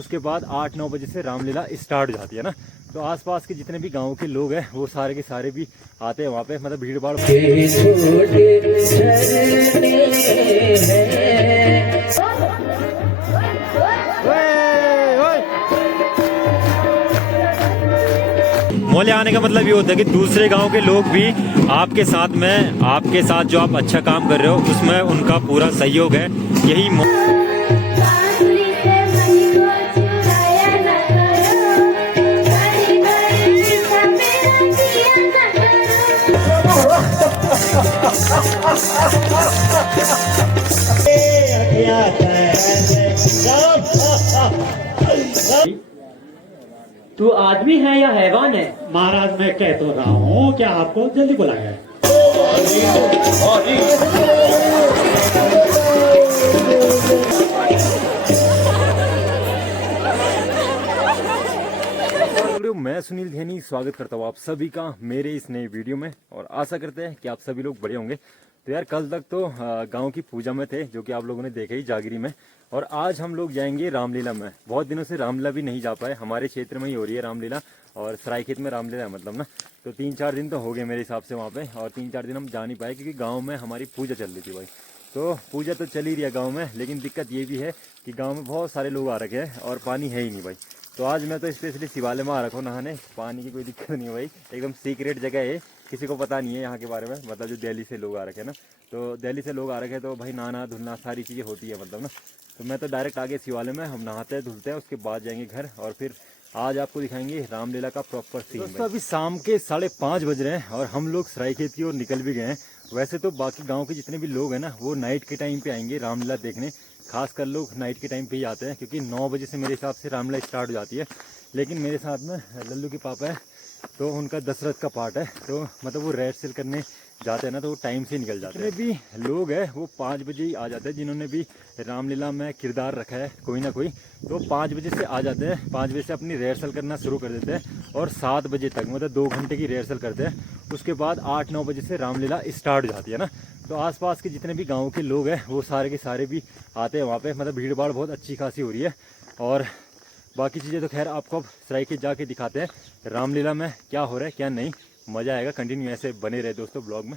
उसके बाद 8-9 बजे से रामलीला स्टार्ट हो जाती है ना। तो आसपास के जितने भी गाँव के लोग हैं वो सारे के सारे भी आते हैं वहाँ पे, मतलब भीड़ भाड़। मोहल्ले आने का मतलब ये होता है कि दूसरे गांव के लोग भी आपके साथ में, आपके साथ जो आप अच्छा काम कर रहे हो उसमें उनका पूरा सहयोग है। यही तू आदमी है या हैवान है? महाराज मैं कह तो रहा हूँ, क्या आपको जल्दी बुलाया है? मैं सुनील धैनी स्वागत करता हूँ आप सभी का मेरे इस नए वीडियो में, और आशा करते हैं कि आप सभी लोग बढ़िया होंगे। तो यार कल तक तो गांव की पूजा में थे, जो कि आप लोगों ने देखा ही जागरी में, और आज हम लोग जाएंगे रामलीला में। बहुत दिनों से रामलीला भी नहीं जा पाए, हमारे क्षेत्र में ही हो रही है रामलीला, और सरायखेत में रामलीला है मतलब ना। तो 3-4 दिन तो हो गए मेरे हिसाब से वहाँ पे, और 3-4 दिन हम जा नहीं पाए क्योंकि गाँव में हमारी पूजा चल रही थी भाई। तो पूजा तो चल ही रही है गाँव में, लेकिन दिक्कत ये भी है कि गाँव में बहुत सारे लोग आ रखे हैं और पानी है ही नहीं भाई। तो आज मैं तो स्पेशली शिवालय में आ रखा हूँ नहाने। पानी की कोई दिक्कत नहीं है भाई, एकदम सीक्रेट जगह है, किसी को पता नहीं है यहाँ के बारे में, मतलब जो दिल्ली से लोग आ रखे हैं ना। तो दिल्ली से लोग आ रखे हैं तो भाई नहाना धुलना सारी चीज़ें होती है मतलब ना। तो मैं तो डायरेक्ट आगे शिवालय में, हम नहाते हैं धुलते हैं, उसके बाद जाएंगे घर, और फिर आज आपको दिखाएंगे रामलीला का प्रॉपर सीन। दोस्तों अभी शाम के 5:30 बज रहे हैं और हम लोग सरायखेत की ओर निकल भी गए हैं। वैसे तो बाकी गांव के जितने भी लोग हैं ना वो नाइट के टाइम पे आएंगे रामलीला देखने, खासकर लोग नाइट के टाइम पे ही आते हैं क्योंकि 9 बजे से मेरे हिसाब से रामलीला स्टार्ट हो जाती है। लेकिन मेरे साथ में लल्लू के पापा है, तो उनका दशरथ का पार्ट है, तो मतलब वो रेड सेल करने जाते हैं ना, तो वो टाइम से निकल जाते हैं। भी लोग हैं वो 5 बजे ही आ जाते हैं, जिन्होंने भी रामलीला में किरदार रखा है कोई ना कोई, तो 5 बजे से आ जाते हैं। 5 बजे से अपनी रिहर्सल करना शुरू कर देते हैं और 7 बजे तक, मतलब 2 घंटे की रिहर्सल करते हैं। उसके बाद 8-9 बजे से रामलीला स्टार्ट हो जाती है ना। तो आसपास के जितने भी गाँव के लोग हैं वो सारे के सारे भी आते हैं वहाँ पर, मतलब भीड़ भाड़ बहुत अच्छी खासी हो रही है। और बाकी चीज़ें तो खैर आपको अब सरायखेत जाके दिखाते हैं रामलीला में क्या हो रहा है क्या नहीं। मज़ा आएगा, कंटिन्यू ऐसे बने रहे दोस्तों ब्लॉग में।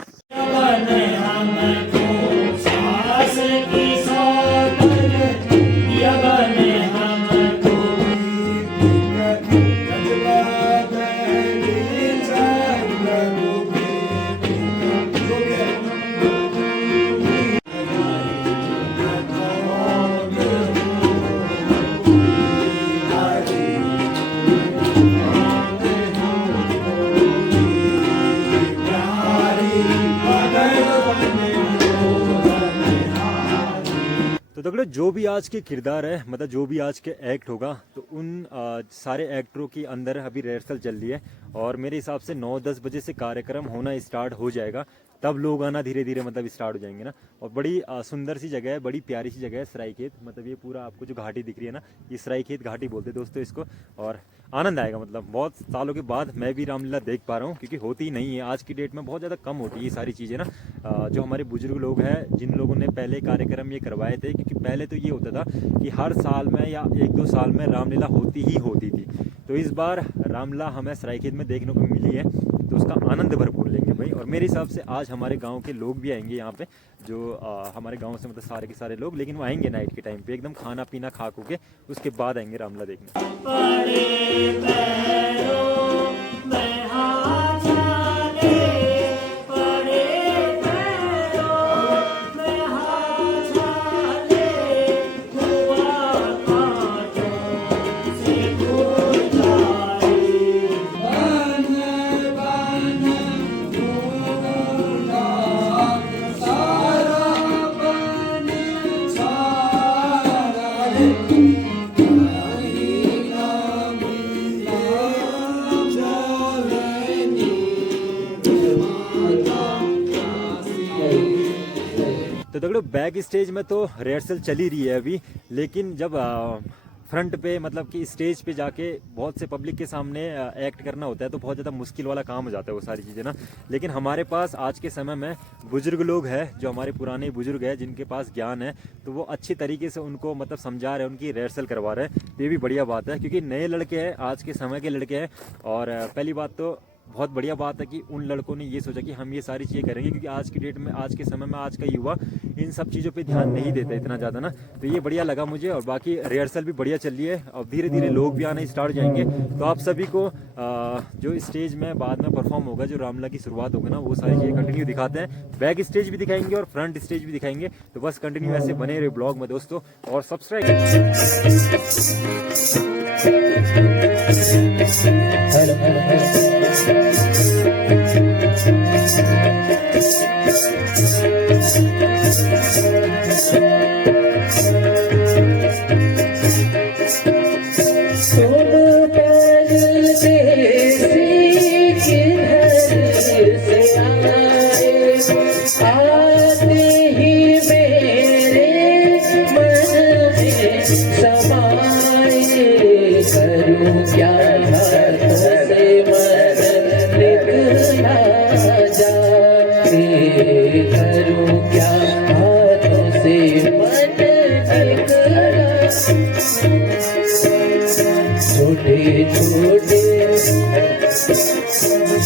तो जो भी आज के किरदार है, मतलब जो भी आज के एक्ट होगा, तो उन सारे एक्टरों की अंदर अभी रिहर्सल चल रही है, और मेरे हिसाब से 9-10 बजे से कार्यक्रम होना स्टार्ट हो जाएगा, तब लोग आना धीरे धीरे मतलब स्टार्ट हो जाएंगे ना। और बड़ी सुंदर सी जगह है, बड़ी प्यारी सी जगह है सरायखेत, मतलब ये पूरा आपको जो घाटी दिख रही है ना, ये सरायखेत घाटी बोलते हैं दोस्तों इसको। और आनंद आएगा, मतलब बहुत सालों के बाद मैं भी रामलीला देख पा रहा हूँ, क्योंकि होती नहीं है आज की डेट में, बहुत ज़्यादा कम होती है ये सारी चीज़ें ना। जो हमारे बुजुर्ग लोग हैं, जिन लोगों ने पहले कार्यक्रम ये करवाए थे, क्योंकि पहले तो ये होता था कि हर साल में या 1-2 साल में रामलीला होती ही होती थी। तो इस बार रामलीला हमें सरायखेत में देखने को मिली है, तो उसका आनंद भरपूर लेंगे भाई। और मेरे हिसाब से आज हमारे गांव के लोग भी आएंगे यहाँ पे, जो हमारे गांव से मतलब सारे के सारे लोग, लेकिन वो आएंगे नाइट के टाइम पे, एकदम खाना पीना खा के उसके बाद आएंगे रामलीला देखने। तो देखो बैक स्टेज में तो रिहर्सल चली रही है अभी, लेकिन जब फ्रंट पे मतलब कि स्टेज पे जाके बहुत से पब्लिक के सामने एक्ट करना होता है, तो बहुत ज़्यादा मुश्किल वाला काम हो जाता है वो सारी चीज़ें ना। लेकिन हमारे पास आज के समय में बुजुर्ग लोग हैं, जो हमारे पुराने बुजुर्ग हैं, जिनके पास ज्ञान है, तो वो अच्छी तरीके से उनको मतलब समझा रहे हैं, उनकी रिहर्सल करवा रहे हैं। तो ये भी बढ़िया बात है, क्योंकि नए लड़के हैं, आज के समय के लड़के हैं। और पहली बात तो बहुत बढ़िया बात है कि उन लड़कों ने ये सोचा कि हम ये सारी चीज़ें करेंगे, क्योंकि आज की डेट में, आज के समय में, आज का युवा इन सब चीज़ों पे ध्यान नहीं देता इतना ज़्यादा ना। तो ये बढ़िया लगा मुझे। और बाकी रिहर्सल भी बढ़िया चल रही है, और धीरे धीरे लोग भी आना स्टार्ट जाएंगे। तो आप सभी को जो स्टेज में बाद में परफॉर्म होगा, जो रामलीला की शुरुआत होगी ना, वो सारी चीज़ें कंटिन्यू दिखाते हैं। बैक स्टेज भी दिखाएंगे और फ्रंट स्टेज भी दिखाएंगे। तो बस कंटिन्यू ऐसे बने रहे ब्लॉग में दोस्तों, और सब्सक्राइब।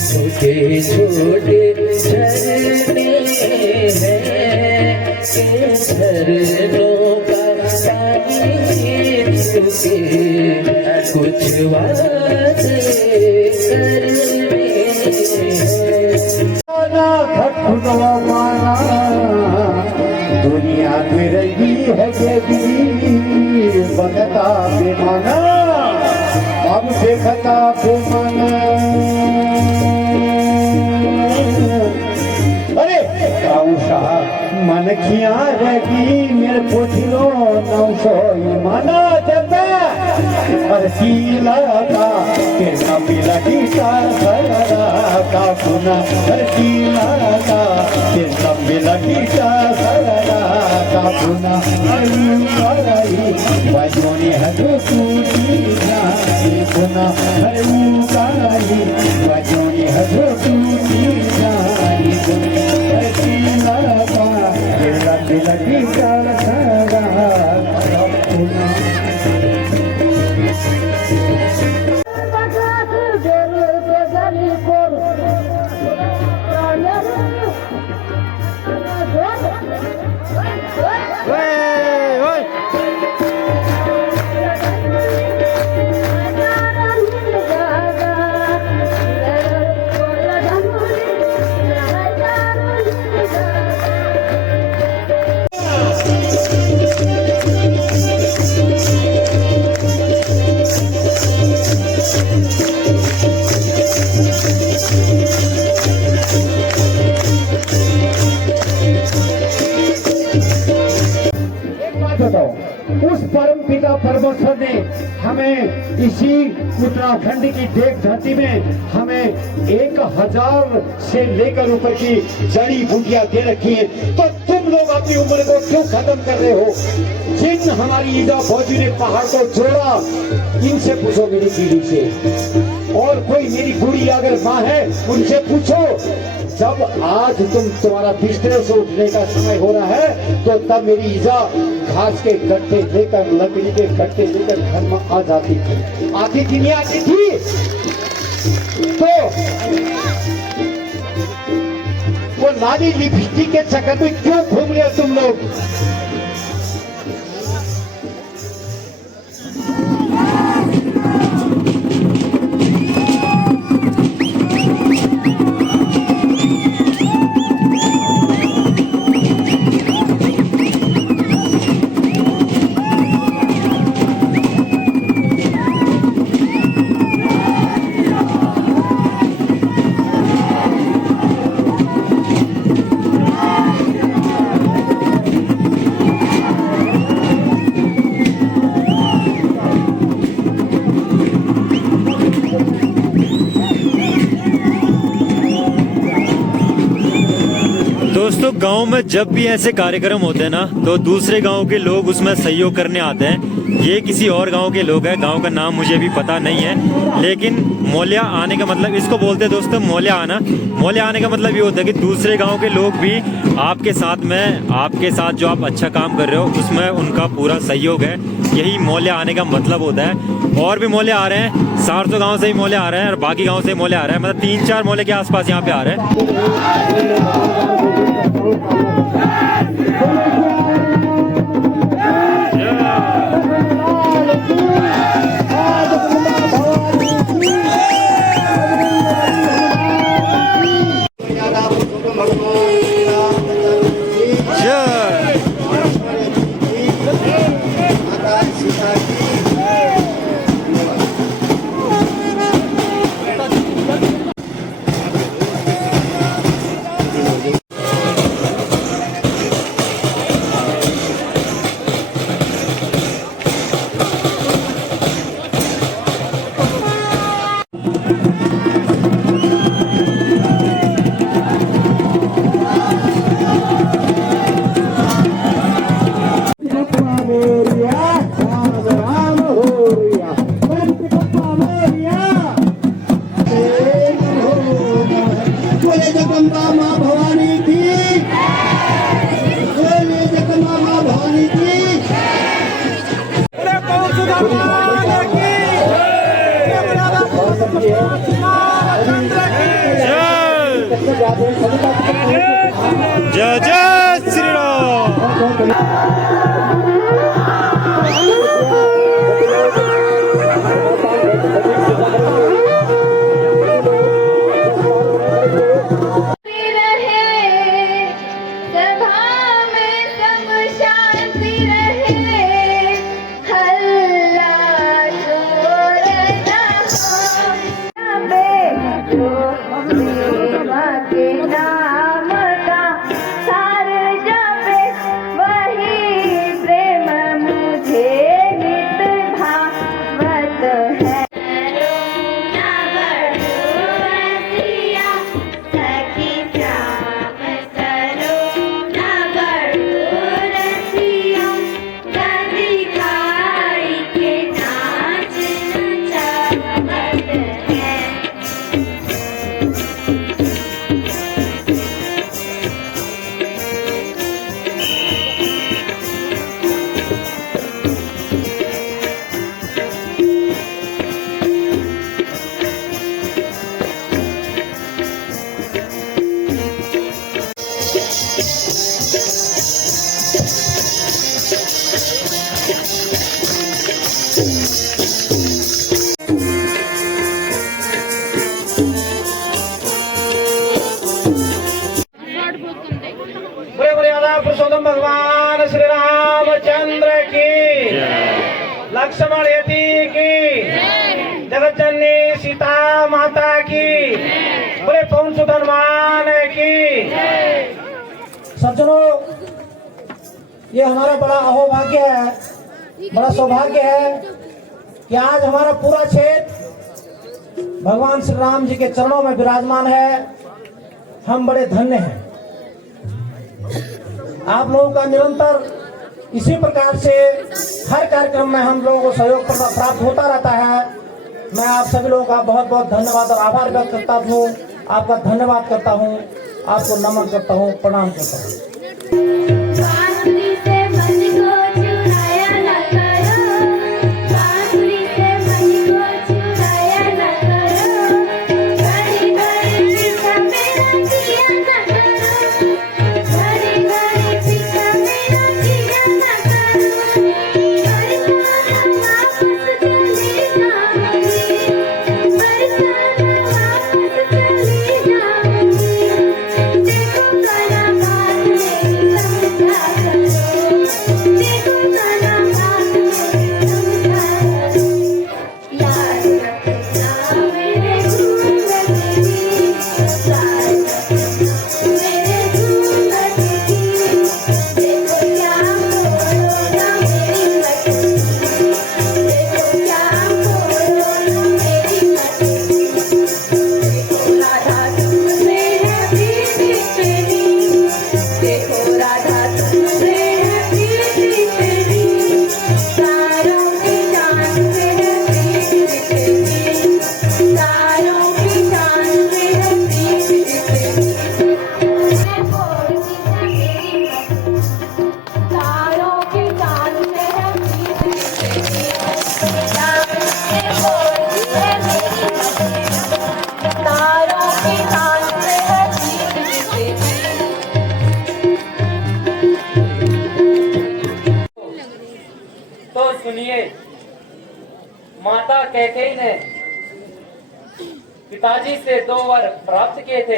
छोटे छोटे झरने हैं के झरनों का पानी छुके कुछ वादे करने माना दुनिया में रही है देवी बनता बेमाना अब देखता बेमाना। अरे मनखिया रही मेरे पोथिलो 900 माना देता और शीला का तेरा पिला गीता का सुना हर शीला का तेरा पिला गीता का सुना बजोनी हजो टूटी जाए सुना हर उगाई बजोनी हजो टूटी जाए हर शीला का तेरा पिला गीता उस परम पिता परमेश्वर ने हमें इसी उत्तराखंड की देख धरती में हमें 1000 से लेकर ऊपर की जड़ी बूटियां दे रखी है। तो तुम लोग अपनी उम्र को क्यों खत्म कर रहे हो? जिन हमारी ईदा फौजी ने पहाड़ को जोड़ा, इनसे पूछो मेरी पीढ़ी से, और कोई मेरी बूढ़ी अगर माँ है उनसे पूछो। जब आज तुम्हारा बिस्तर से उठने का समय हो रहा है, तो तब मेरी ईजा घास के गट्टे लेकर, लकड़ी के गट्टे लेकर घर में आ जाती थी। आती थी नहीं आती थी? तो वो लाली लिपस्टिक के चक्कर में क्यों घूम रहे हो तुम लोग? दोस्तों गांव में जब भी ऐसे कार्यक्रम होते हैं ना तो दूसरे गांव के लोग उसमें सहयोग करने आते हैं। ये किसी और गांव के लोग हैं, गांव का नाम मुझे भी पता नहीं है, लेकिन मोलिया आने का मतलब इसको बोलते हैं दोस्तों मोलिया आना। मोलिया आने का मतलब ये होता है कि दूसरे गांव के लोग भी आपके साथ में, आपके साथ जो आप अच्छा काम कर रहे हो उसमें उनका पूरा सहयोग है। यही मोलिया आने का मतलब होता है। और भी मोले आ रहे हैं, 400 गांव से ही मोले आ रहे हैं और बाकी गांव से मोले आ रहे हैं, मतलब 3-4 मोले के आसपास यहाँ पे आ रहे हैं। जय जय श्री राम। पुरुषोत्तम भगवान श्री रामचंद्र की, लक्ष्मण यति की, जगत जननी सीता माता की, बोले पवन सुत हनुमान की। सज्जनों, ये हमारा बड़ा अहोभाग्य है, बड़ा सौभाग्य है कि आज हमारा पूरा क्षेत्र भगवान श्री राम जी के चरणों में विराजमान है। हम बड़े धन्य हैं। आप लोगों का निरंतर इसी प्रकार से हर कार्यक्रम में हम लोगों को सहयोग प्राप्त होता रहता है। मैं आप सभी लोगों का बहुत बहुत धन्यवाद और आभार व्यक्त करता हूँ। आपका धन्यवाद करता हूँ, आपको नमन करता हूँ, प्रणाम करता हूँ। देखो माता कैकेयी ने पिताजी से 2 वर प्राप्त किए थे।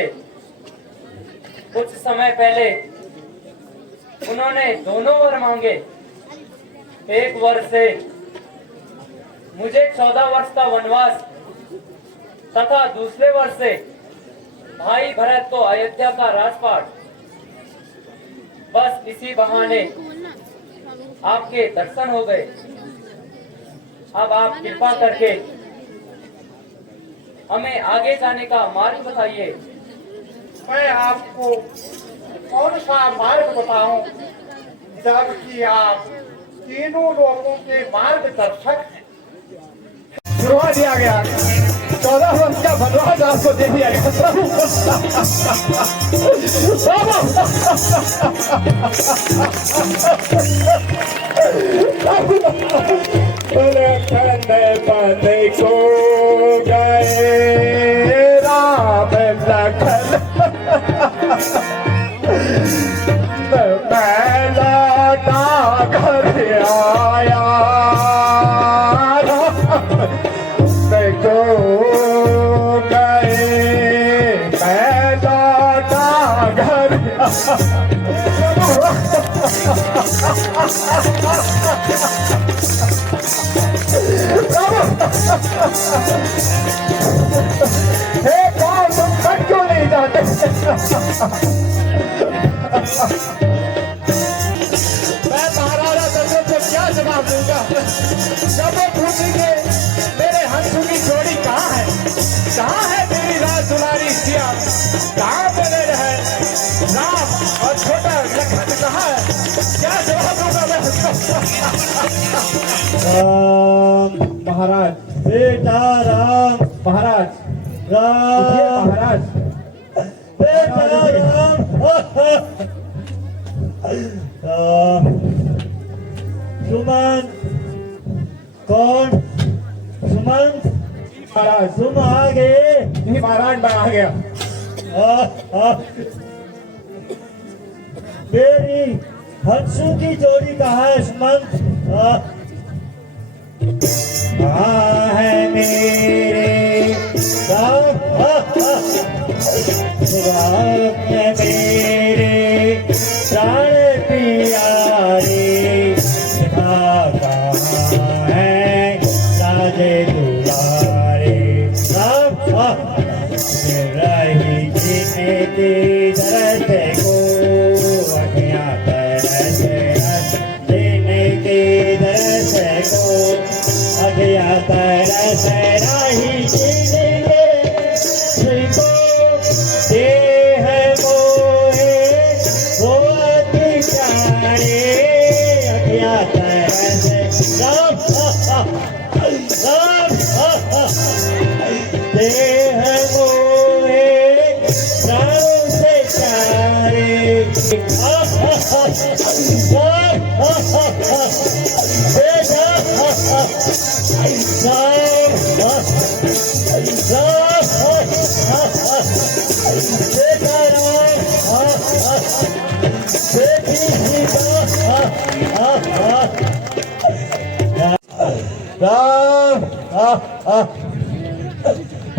कुछ समय पहले उन्होंने दोनों वर मांगे। एक वर से मुझे 14 वर्ष का वनवास तथा दूसरे वर्ष से भाई भरत को अयोध्या का राजपाट। बस इसी बहाने आपके दर्शन हो गए। अब आप कृपा करके हमें आगे जाने का मार्ग बताइए। मैं आपको कौन सा मार्ग बताऊं, जबकि आप तीनों लोगों के मार्गदर्शक हैं। शुरुआत दिया गया 14 वर्ष का वनवास आपको दे दिया गया। पने को गए राम लखन मैं लौटा घर आया को गए मैं लौटा घर हे कौन तुम कट क्यों नहीं जाते? मैं महाराजा दशरथ को क्या जवाब दूंगा जब वो पूछेंगे मेरे हंसू की जोड़ी कहाँ है? कहाँ है मेरी राज दुलारी सिया? कहाँ मेरे रहे राम और छोटा लखन कहाँ है? क्या जवाब दूंगा मैं? महाराज बेटा राम महाराज महाराज बेटा राम सुमन कौन? सुमन महाराज तुम आ गए? नहीं महाराज मैं आ गया। मेरी हंसू की जोड़ी कहाँ है सुमन? कहाँ है मेरे मेरे प्राण प्यारे कहाँ है राजे दुलारे? रही जीने की दरस को अखियाँ तरस जीने की दरस को अखियाँ तरस रही जीने को देह मोहे वो अति प्यारे अखियाँ तरस देह मोहे प्राणों से प्यारे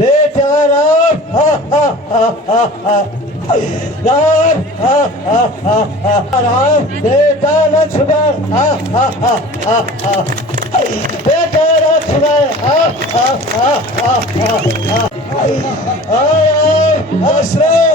बेटा राम राम बेटा लक्ष्मण बेटा लक्ष्मण दशरथ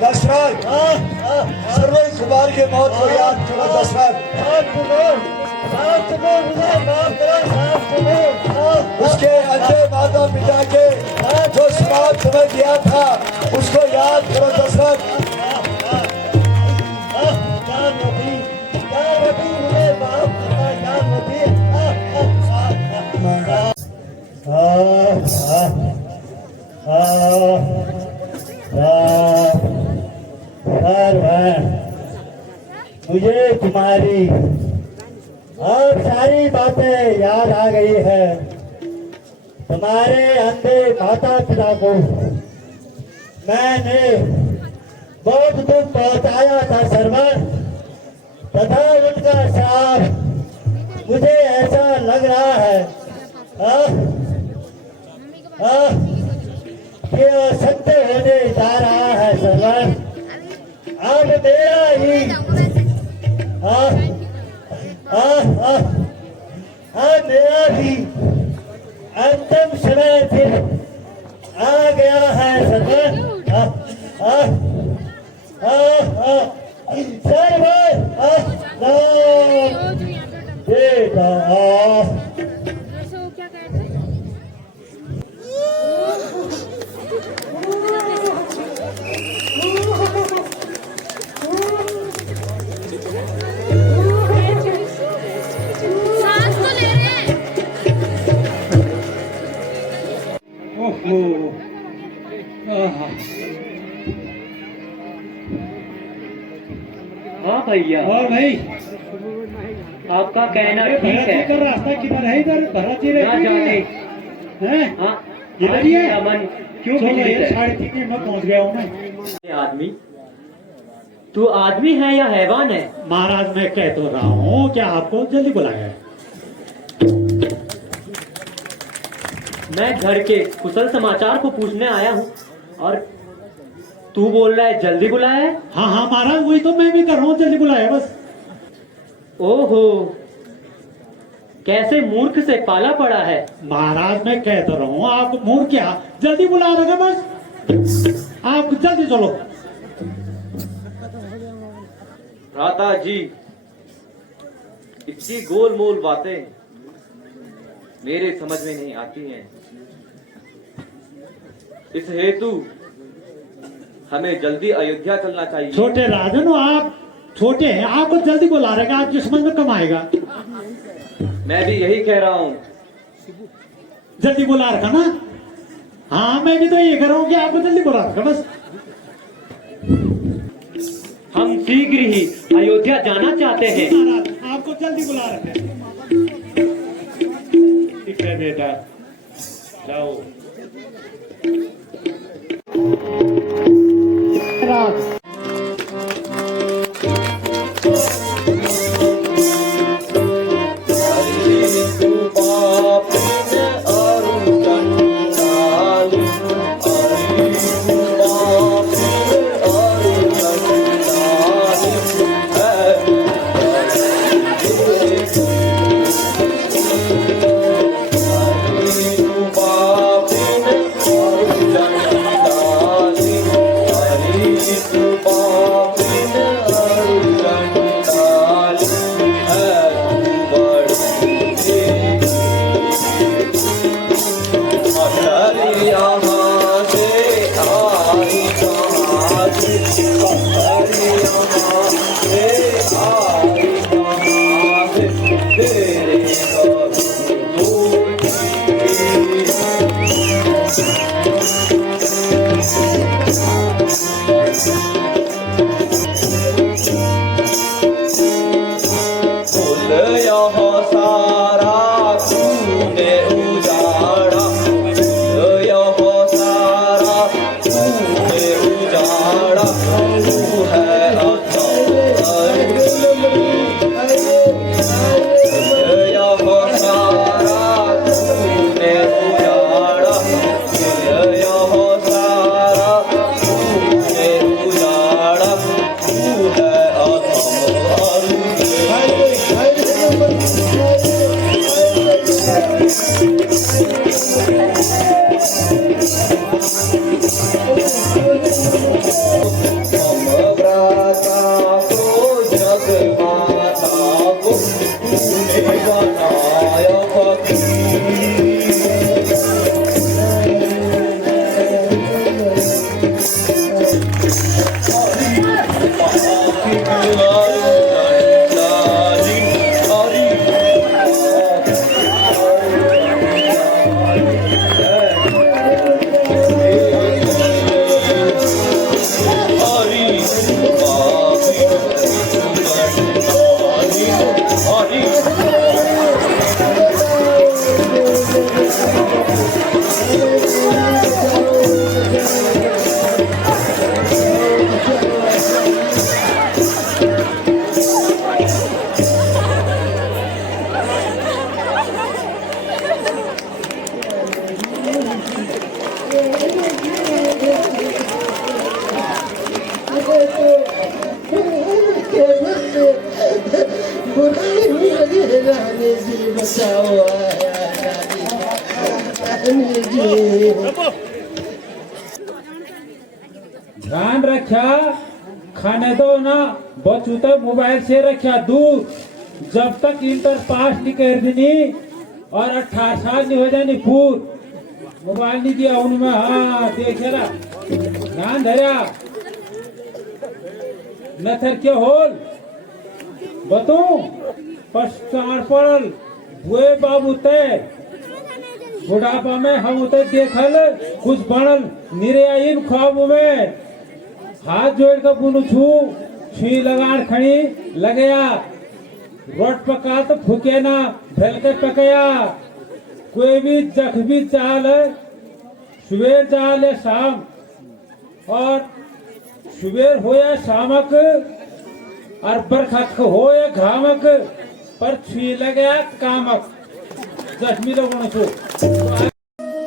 दशरथ सर्वेश कुमार के मौत को याद करो दशरथ। उसके अंधे माता पिता के जो श्राप तुम्हें दिया था उसको याद करो दशरथ। मुझे तुम्हारी अब सारी बातें याद आ गई है। तुम्हारे अंधे माता पिता को मैंने बहुत दुख पहुंचाया था सरवर, तथा उनका श्राप मुझे ऐसा लग रहा है कि सत्य होने जा रहा है सरवर। अब मेरा ही मेरा भी अंतिम समय फिर आ गया है सरवर। सरवर बेटा सांस तो ले रहे हैं। हाँ भैया, और भाई आपका कहना ठीक है। का रास्ता किधर है? इधर भरत जी ना जाने हैं? हाँ इधर ही है? मेरा मन क्यों चलो विचलित ये है? 3:30 में पहुंच गया हूँ मैं। ये आदमी, तू आदमी है या हैवान है? महाराज मैं कह तो रहा हूँ, क्या आपको जल्दी बुलाया है? मैं घर के कुशल समाचार को पूछने आया हूँ और तू बोल रहा है जल्दी बुलाया है? हाँ हाँ महाराज, वही तो मैं भी कर रहा हूँ, जल्दी बुलाया बस। ओहो, कैसे मूर्ख से पाला पड़ा है। महाराज मैं कह तो रहा हूँ, आप मूर्ख क्या, जल्दी बुला रहा बस, आप जल्दी चलो। भ्राता जी, इतनी गोल मोल बातें मेरे समझ में नहीं आती हैं। इस हेतु हमें जल्दी अयोध्या चलना चाहिए। छोटे राजन हो आप, छोटे हैं, आपको जल्दी बुला रहेगा, आप जिस्मन में कम आएगा। मैं भी यही कह रहा हूँ। जल्दी बुला रखा ना? हाँ मैं भी तो ये कह रहा हूँ कि आपको जल्दी बुला रखा बस। हम शीघ्र ही अयोध्या जाना चाहते हैं। महाराज आपको जल्दी बुला रखे। ठीक है बेटा, जाओ। हरि बचाओ ध्यान रखा, खाने दो ना, बच्चों तो मोबाइल से रखा दूर। जब तक इंटर पास नहीं कर देनी और 18 साल नहीं हो जानी पूर, मोबाइल नहीं दिया उनमें। हाँ देखे ना, ध्यान धरा नथर के होल बतू पश्चार पड़ल बुए बाबू तय बुढ़ापा में हम उतर देखल कुछ बनल निरयाइन ख्वाब में हाथ जोड़ कर बुनु छुई लगाड़ खड़ी लगया रोट पका तो फूके ना भेल के पकया। कोई भी जख्मी चाल सुबेर चाल है शाम और सुबेर हो या शामक और बरखत हो या घामक पर छुई लगया कामक जख्मी लोगों को